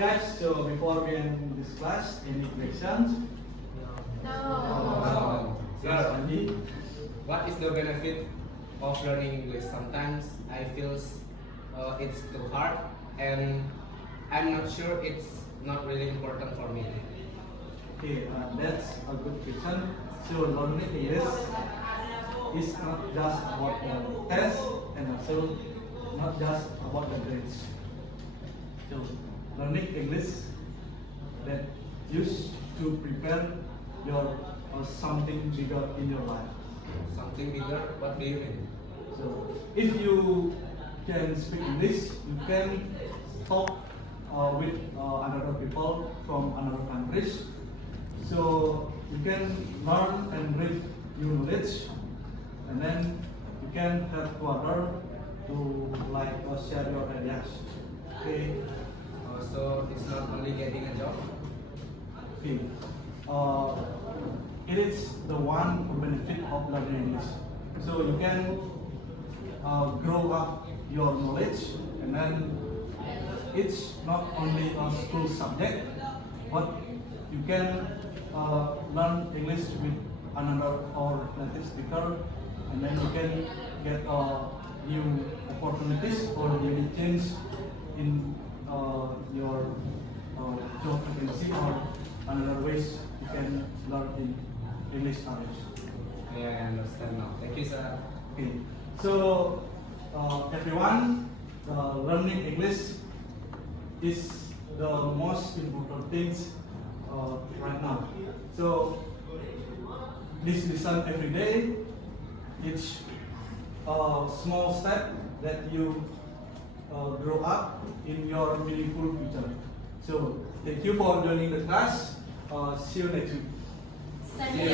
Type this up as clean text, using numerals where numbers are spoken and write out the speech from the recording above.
guys, so before we end this class, any questions? No. Yes, Andy? What is the benefit of learning English? Sometimes I feel it's too hard, and I'm not sure it's not really important for me. Okay, that's a good question. So learning English is not just about the test and also not just about the grades. So learning English that used to prepare your something bigger in your life. Something bigger? What do you mean? So if you can speak English, you can talk with other people from another countries. So you can learn and read new knowledge, and then you can help to other to like share your ideas. Okay. So it's not only getting a job. Okay. It is the one benefit of learning English. So you can grow up your knowledge, and then it's not only a school subject, but you can learn English with another or native speaker, and then you can get new opportunities or maybe change in your job vacancy or another ways you can learn in English language. Yeah, I understand now. Thank you, sir. Okay, so everyone, learning English is the most important things right now. So please listen every day. It's a small step that you grow up in your meaningful future. So thank you for joining the class. See you next week. Thank you.